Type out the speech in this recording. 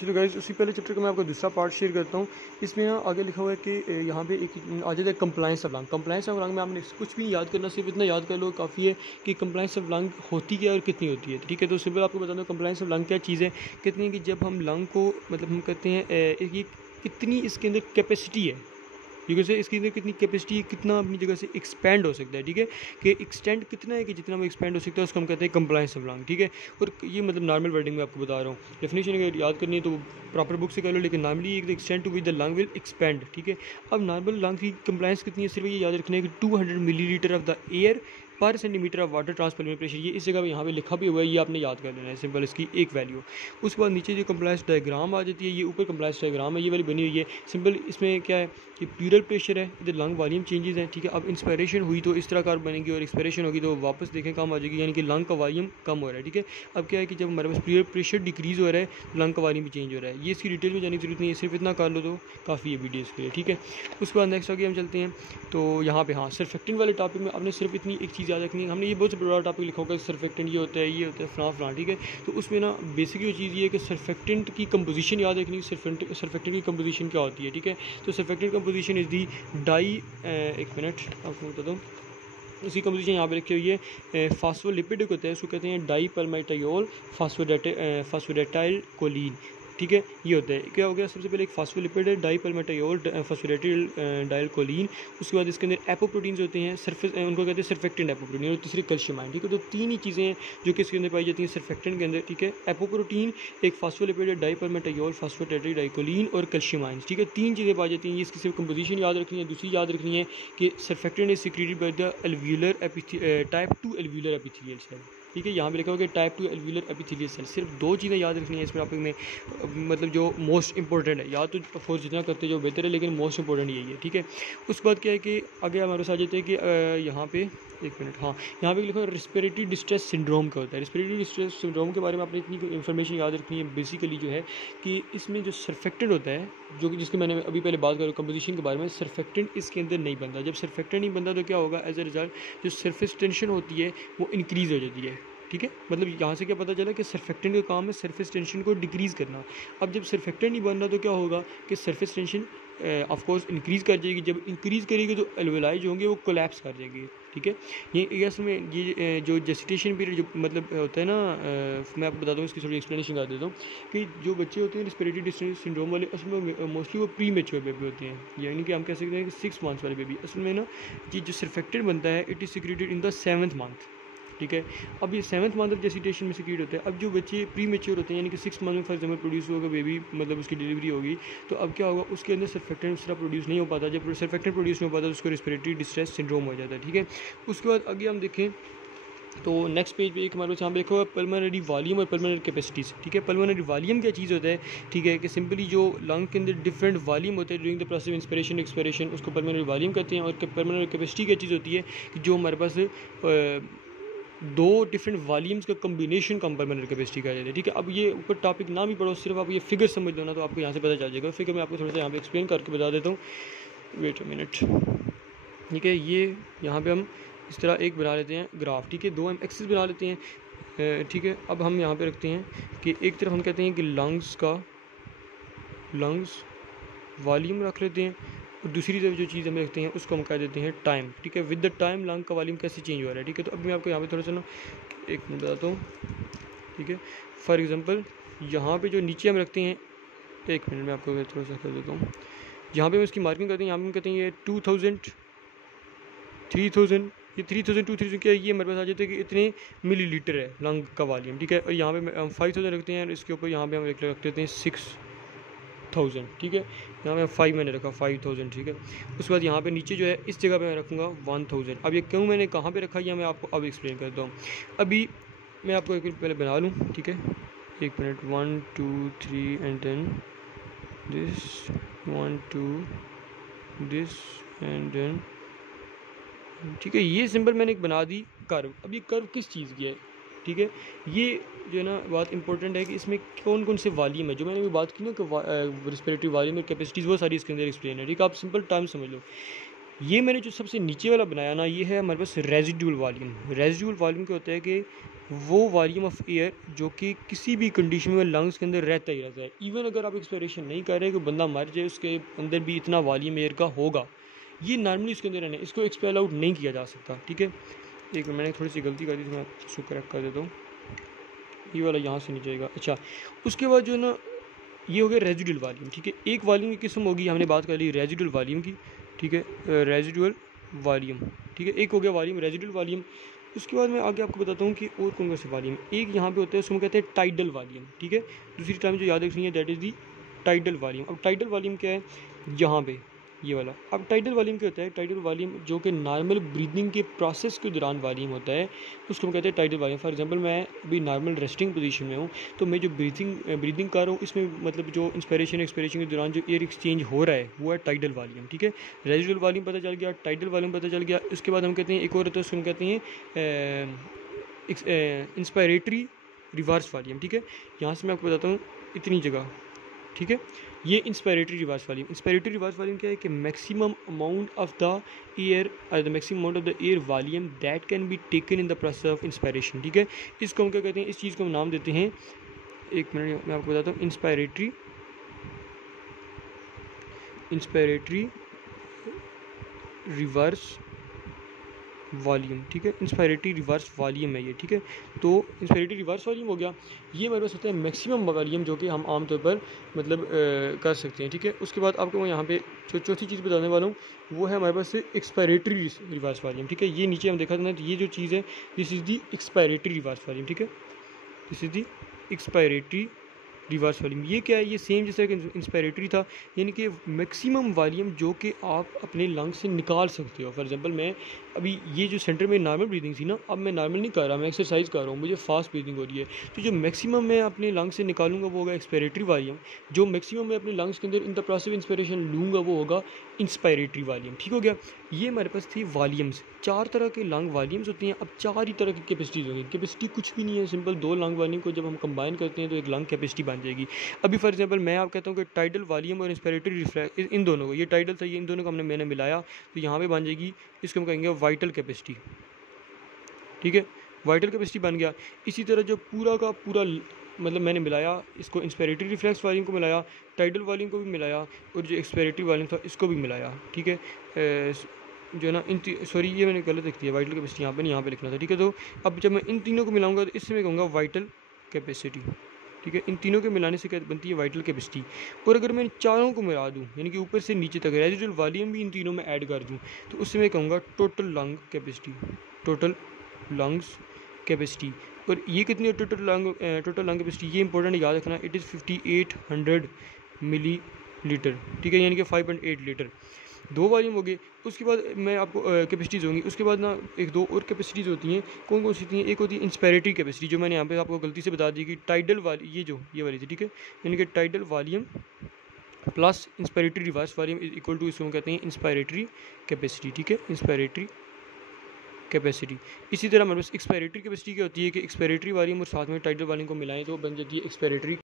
चलो गाइस, उससे पहले चैप्टर का मैं आपको दूसरा पार्ट शेयर करता हूँ। इसमें आगे लिखा हुआ है कि यहाँ पे एक आ जाता है compliance of lung. Compliance of lung में आपने कुछ भी याद करना, सिर्फ इतना याद कर लो काफ़ी है कि कंप्लाइंस ऑफ लंग होती क्या है और कितनी होती है। ठीक है, तो सिंपल आपको बता दो कंप्लाइंस ऑफ लंग क्या चीज़ है। कितनी है कि जब हम लंग को मतलब हम कहते हैं ये कितनी इसके अंदर कैपेसिटी है, ठीक है, इसके अंदर कितनी कैपेसिटी है, कितना अपनी जगह से एक्सपेंड हो सकता है। ठीक है, कि एक्सटेंड कितना है कि जितना वो एक्सपेंड हो सकता है उसको हम कहते हैं कंप्लाइंस ऑफ लंग। ठीक है, और ये मतलब नॉर्मल वर्डिंग में आपको बता रहा हूँ। डेफिनेशन अगर याद करनी है तो प्रॉपर बुक से कर लो, लेकिन नॉर्मली एक extend to with the lung will expand. ठीक है, अब नॉर्मल लंग की कंप्लाइंस कितनी है, सिर्फ ये याद रखना है कि 200 मिलीलीटर ऑफ द एयर पर centimetre of water transfer pressure. ये इस जगह पे यहाँ पे लिखा भी हुआ है, ये आपने याद कर लेना है सिंपल इसकी एक वैल्यू। उसके बाद नीचे जो कंप्लाइंस डायग्राम आ जाती है, ये ऊपर कंप्लाइंस डायग्राम है, ये वाली बनी हुई है सिंपल। इसमें क्या है कि प्लूरल प्रेशर है, इधर लंग वॉल्यूम चेंजेस हैं। ठीक है, अब इंस्पायरेशन हुई तो इस तरह कार बनेगी और एक्सपायरेशन होगी तो वापस देखें कम आ जाएगी, यानी कि लंग का वॉल्यूम कम हो रहा है। ठीक है, अब क्या है कि जब हमारे पास प्लूरल प्रेशर डिक्रीज़ हो रहा है तो लंग का वॉल्यूम भी चेंज हो रहा है। ये इसकी डिटेल में जाने की जरूरत नहीं है, सिर्फ इतना कर लो तो काफ़ी है वीडियोज़ के लिए। ठीक है, उसके बाद नेक्स्ट आगे हम चलते हैं। तो यहाँ पे हाँ सर्फेक्टेंट वाले टॉपिक में आपने सिर्फ इतनी एक चीज़ याद रखनी है। हमने ये बहुत बड़ा टॉपिक लिखा होगा सर्फेक्टेंट ये होता है, ये होता है फलां फलां। ठीक है, तो उसमें ना बेसिक जो चीज़ ये है कि सर्फेक्टेंट की कंपोजिशन याद रखनी है। सर्फेक्टेंट की कंपोजिशन क्या होती है। ठीक है, तो surfactant composition is the die, एक मिनट आपको बता दूँ, उसकी कंपोजिशन यहाँ पे रखी हुई है। फास्फोलिपिड होता है, उसको कहते हैं डाई परमाइटायोल फास्फोडेटाइल कोलिन। ठीक है, ये होता है क्या हो गया, सबसे पहले एक फास्फोलिपिड है डाई परमाइटायोल फास्फोडेटाइल डाइल कोलिन। उसके बाद इसके अंदर एपोप्रोटीन्स होते हैं, सरफेस उनको कहते हैं सर्फेक्टेंट एपोप्रोटीन, और तीसरी कैल्शियम। ठीक है, तो तीन ही चीज़ें हैं जो कि इसके अंदर पाई जाती हैं सर्फेक्टेंट के अंदर। ठीक है, एपोप्रोटीन, एक फास्फोलिपिड है डाई परमाइटायोल फास्फोडेटाइल डाइकोलिन और कैल्शियम। ठीक है, तीन चीज़ें पाई जाती हैं। ये इसकी सिर्फ कंपोजिशन याद रखनी है। दूसरी याद रखनी है कि surfactant is secreted by the alveolar type 2 alveolar epithelial cell. ठीक है, यहाँ पे लिखा होगा टाइप 2 एल्वियुलर एपिथेलियल सेल। सिर्फ दो चीज़ें याद रखनी है इसमें टॉपिक में, मतलब जो मोस्ट इंपॉर्टेंट है। याद तो फोर्स जितना करते जो बेहतर है, लेकिन मोस्ट इंपॉर्टेंट यही है। ठीक है, उसके बाद क्या है कि आगे हमारे साथ जाते हैं कि यहाँ पे एक मिनट, हाँ यहाँ पे लिखा है रेस्पिरेटरी डिस्ट्रेस सिंड्रोम क्या होता है। रेस्पिरेटरी डिस्ट्रेस सिंड्रोम के बारे में आपने इतनी इन्फॉर्मेशन याद रखनी है बेसिकली जो है कि इसमें जो सर्फेक्टेंट होता है, जो कि जिसकी मैंने अभी पहले बात करूँ कंपोजिशन के बारे में, सर्फेक्टेंट इसके अंदर नहीं बनता। जब सर्फेक्टेंट नहीं बनता तो क्या होगा, एज ए रिजल्ट जो सरफेस टेंशन होती है वो इंक्रीज़ हो जाती है। ठीक है, मतलब यहाँ से क्या पता चला कि सर्फेक्टेंट का काम है सरफेस टेंशन को डिक्रीज़ करना। अब जब सर्फेक्टेंट नहीं बन रहा तो क्या होगा कि surface tension of course increase कर जाएगी। जब इंक्रीज़ करेगी तो एल्वेलाई जो होंगे वो कोलैप्स कर जाएंगे। ठीक है, ये असल में ये जो जेस्टेशन पीरियड जो मतलब होता है ना, मैं आपको बताता हूँ, इसकी थोड़ी एक्सप्लेनेशन कर देता हूँ कि जो बच्चे होते हैं रेस्पिरेटरी डिस्ट्रेस सिंड्रोम वाले, असल में मोस्टली वो प्री मैच्योर बेबी होते हैं, यानी कि हम कह सकते हैं कि 6 मंथ्स वाले बेबी। असल में ना ये जो सर्फेक्टेंट बनता है it is secreted in the 7th month. ठीक है, अब ये 7th मंथ ऑफ जेसिटेशन में सिक्रेट होता है। अब जो बच्चे प्री मेच्योर होते हैं, यानी कि 6 मंथ में फॉर एग्जाम्पल प्रोड्यूस होगा बेबी, मतलब उसकी डिलीवरी होगी, तो अब क्या होगा, उसके अंदर सर्फेक्टेंट उस तरह प्रोड्यूस नहीं हो पाता। जब सर्फेक्टेंट प्रोड्यूस नहीं हो पाता तो उसको रेस्पिरेटरी डिस्ट्रेस सिंड्रोम हो जाता है। ठीक है, उसके बाद आगे हम देखें तो नेक्स्ट पेज पे एक हमारे पास यहाँ पे लिखा हुआ पल्मोनरी वॉल्यूम और पल्मोनरी कैपेसिटीज। ठीक है, पल्मोनरी वॉल्यूम क्या चीज़ होता है। ठीक है, कि सिंपली जो लंग के अंदर डिफरेंट वॉल्यूम होते हैं during the process inspiration expiration, उसको पल्मोनरी वॉल्यूम कहते हैं। और पल्मोनरी कैपेसिटी क्या चीज़ होती है कि जो हमारे पास दो डिफरेंट वॉल्यूम्स का कम्बिनेशन का पल्मोनरी कैपेसिटी कहा जाता है। ठीक है, अब ये ऊपर टॉपिक ना भी पढ़ो, सिर्फ आप ये फिगर समझ लो ना तो आपको यहाँ से पता चल जाएगा। फिगर मैं आपको थोड़ा सा यहाँ पे एक्सप्लेन करके बता देता हूँ, वेट अ मिनट। ठीक है, ये यहाँ पे हम इस तरह एक बना लेते हैं ग्राफ। ठीक है, दो हम एक्सिस बना लेते हैं। ठीक है, अब हम यहाँ पे रखते हैं कि एक तरफ हम कहते हैं कि लंग्स वॉल्यूम रख लेते हैं, और दूसरी तरफ जो चीज़ हम रखते हैं उसको हम कह देते हैं टाइम। ठीक है, विद द टाइम लंग का वॉल्यूम कैसे चेंज हो रहा है। ठीक है, तो अब मैं आपको यहाँ पे थोड़ा सा ना एक मिनट बताता हूँ। ठीक है, फॉर एग्जांपल यहाँ पे जो नीचे हम रखते हैं, एक मिनट में आपको थोड़ा सा कर देता हूँ। यहाँ पे हम इसकी मार्किंग करते हैं, यहाँ पे हम कहते हैं ये 2000 3000, ये 3000 2000 क्या है, ये हमारे पास आ जाते हैं कि इतने मिलीलीटर है लंग का वॉल्यूम। ठीक है, और यहाँ पे हम 5000 रखते हैं, और इसके ऊपर यहाँ पे हम रख देते हैं 6000। ठीक है, यहाँ पे 5 मैंने रखा 5000। ठीक है, उसके बाद यहाँ पे नीचे जो है इस जगह पे मैं रखूँगा 1000। अब ये क्यों मैंने कहाँ पे रखा है, मैं आपको अब एक्सप्लेन करता हूँ। अभी मैं आपको एक पहले बना लूँ। ठीक है, एक minute, 1 2 3 and then this 1 2 this and then. ठीक है, ये सिंपल मैंने एक बना दी कर्व। अब ये कर्व किस चीज़ की है। ठीक है, ये जो है ना बात इंपॉर्टेंट है कि इसमें कौन कौन से वॉल्यूम है, जो मैंने भी बात की ना कि रेस्पिरेटरी वॉल्यूम और कैपेसिटीज़, वो सारी इसके अंदर एक्सप्लेन है। ठीक है, आप सिंपल टर्म समझ लो। ये मैंने जो सबसे नीचे वाला बनाया ना, ये है हमारे पास रेजिडुअल वॉल्यूम। रेजिडुअल वॉल्यूम क्या होता है कि वो वॉल्यूम ऑफ एयर जो कि किसी भी कंडीशन में लंग्स के अंदर रहता ही रहता है। इवन अगर आप एक्सपेक्टेशन नहीं कर रहे कि बंदा मर जाए, उसके अंदर भी इतना वॉल्यूम एयर का होगा, ये नॉर्मली उसके अंदर रहना है, इसको एक्सपेल आउट नहीं किया जा सकता। ठीक है, एक मिनट, मैंने थोड़ी सी गलती कर दी तो मैं इसको करेक्ट कर देता हूँ। ये वाला यहाँ से नहीं जाएगा। अच्छा, उसके बाद जो है ना, ये हो गया रेजिडुअल वॉल्यूम। ठीक है, एक वॉल्यूम की किस्म होगी, हमने बात कर ली रेजिडुअल वॉल्यूम की। ठीक है, रेजिडुअल वॉल्यूम। ठीक है, एक हो गया वॉल्यूम, रेजिडुअल वॉल्यूम। उसके बाद मैं आगे आपको बताता हूँ कि और कौन कौन से वॉल्यूम। एक यहाँ पे होता है, उसको कहते हैं टाइडल वॉल्यूम। ठीक है, दूसरी टर्म जो याद रखनी है, that is the tidal volume. अब टाइडल वॉल्यूम क्या है, यहाँ पे ये वाला। अब टाइडल वॉल्यूम क्या होता है, टाइडल वॉल्यूम जो कि नॉर्मल ब्रीदिंग के प्रोसेस के दौरान वॉल्यूम होता है, उसको हम कहते हैं टाइडल वॉल्यूम। फॉर एग्जांपल, मैं अभी नॉर्मल रेस्टिंग पोजीशन में हूँ, तो मैं जो ब्रीदिंग कर रहा हूँ, इसमें मतलब जो इंस्पिरेशन एक्सपिरेशन के दौरान जो एयर एक्सचेंज हो रहा है, वो है टाइडल वॉल्यूम। ठीक है, रेजिडुअल वॉल्यूम पता चल गया, टाइडल वॉल्यूम पता चल गया। उसके बाद हम कहते हैं एक और होता है, उसको हम कहते हैं इंस्पायरेटरी रिवर्स वॉल्यूम। ठीक है, यहाँ से मैं आपको बताता हूँ इतनी जगह। ठीक है, ये inspiratory reverse volume. Inspiratory reverse volume क्या है कि maximum amount of the air, the maximum amount of the air volume that can be taken in the process of inspiration. ठीक है, इसको हम क्या कहते हैं, इस चीज़ को हम नाम देते हैं, एक मिनट मैं आपको बताता हूँ, इंस्पायरेटरी रिवर्स वॉल्यूम। ठीक है, इंस्पायरेटरी रिवर्स वॉल्यूम है ये। ठीक है, तो इंस्पायरेटरी रिवर्स वॉल्यूम हो गया। ये हमारे पास होता है मैक्सिमम वॉल्यूम जो कि हम आमतौर पर मतलब कर सकते हैं। ठीक है, उसके बाद आपको मैं यहाँ पे जो चौथी चीज़ बताने वाला हूँ, वो है हमारे पास एक्सपायरेटरी रिवर्स वॉल्यूम। ठीक है, ये नीचे हम देखा था, तो ये जो चीज़ है, this is the expiratory reverse volume. ठीक है, this is the expiratory reverse volume. ये क्या है, ये सेम जैसे कि इंस्पायरेटरी था, यानी कि मैक्सिमम वॉल्यूम जो कि आप अपने लंग से निकाल सकते हो। फॉर एग्जांपल, मैं अभी ये जो सेंटर में नॉर्मल ब्रीदिंग थी ना, अब मैं नॉर्मल नहीं कर रहा, मैं एक्सरसाइज कर रहा हूँ, मुझे फास्ट ब्रीदिंग हो रही है, तो जो मैक्सिमम मैं अपने लंग से निकालूंगा वो होगा एक्सपायरेटरी वॉल्यूम। जो मैक्सिमम मैं अपने लंग्स के अंदर in the process of inspiration लूँगा वो होगा इंस्पायरेटरी वॉल्यूम। ठीक हो गया, ये हमारे पास थी वॉल्यूम्स। 4 तरह के लंग वॉल्यूम्स होती हैं। अब 4 ही तरह की कैपेसिटीज होंगी। कैपेसिटी कुछ भी नहीं है, सिंपल 2 लंग वॉल्यूम को जब हम कंबाइन करते हैं तो एक लंग कैपेसिटी बन जाएगी। अभी फॉर एग्जांपल मैं आप कहता हूँ कि टाइडल वॉल्यूम और इंस्पिरेटरी रिफ्लेक्स, इन दोनों को, ये टाइडल था, ये इन दोनों को मैंने मिलाया, तो यहाँ पे बन जाएगी, इसको हम कहेंगे वाइटल कैपेसिटी। ठीक है, वाइटल कैपेसिटी बन गया। इसी तरह जो पूरा का पूरा मतलब मैंने मिलाया, इसको इंस्पिरेटरी रिफ्लेक्स वॉल्यूम को मिलाया, टाइडल वॉल्यूम को भी मिलाया, और जो एक्सपायरेटरी वॉल्यूम था इसको भी मिलाया। ठीक है, जो है ना, सॉरी ये मैंने गलत लिख दिया, वाइटल कैपेसिटी यहाँ पे नहीं, यहाँ पे लिखना था। ठीक है, तो अब जब मैं इन तीनों को मिलाऊंगा तो इससे मैं कहूँगा वाइटल कैपेसिटी। ठीक है, इन तीनों के मिलाने से क्या बनती है, वाइटल कैपेसिटी। और अगर मैं इन चारों को मिला दूँ, यानी कि ऊपर से नीचे तक रेजिडुअल वॉल्यूम भी इन तीनों में ऐड कर दूँ, तो उससे मैं कहूँगा total lung capacity, total lungs capacity. और ये कितनी है टोटल लंग कैपेसिटी, ये इंपॉर्टेंट याद रखना, इट इज़ 5800 मिली लीटर। ठीक है, यानी कि 5.8 लीटर। 2 वॉल्यूम हो गए। उसके बाद मैं आपको कैपेसिटीज़ होंगी, उसके बाद ना एक 2 और कैपेसिटीज़ होती हैं। कौन कौन सी होती हैं, एक होती है इंस्पायरेटरी कैपेसिटी, जो मैंने यहाँ पे आपको गलती से बता दी कि टाइडल वाली, ये वाली थी। ठीक है, यानी कि tidal volume plus inspiratory reverse volume is equal to, इसको हम कहते हैं इंस्पायरेटरी कैपेसिटी। ठीक है, इंस्पायरेटरी कैपेसिटी। इसी तरह हमारे पास एक्सपायरेटरी कैपेसिटी क्या होती है कि एक्सपायरेटरी वॉल्यूम और साथ में टाइडल वॉल्यूम को मिलाएं तो बन जाती है एक्सपायरेटरी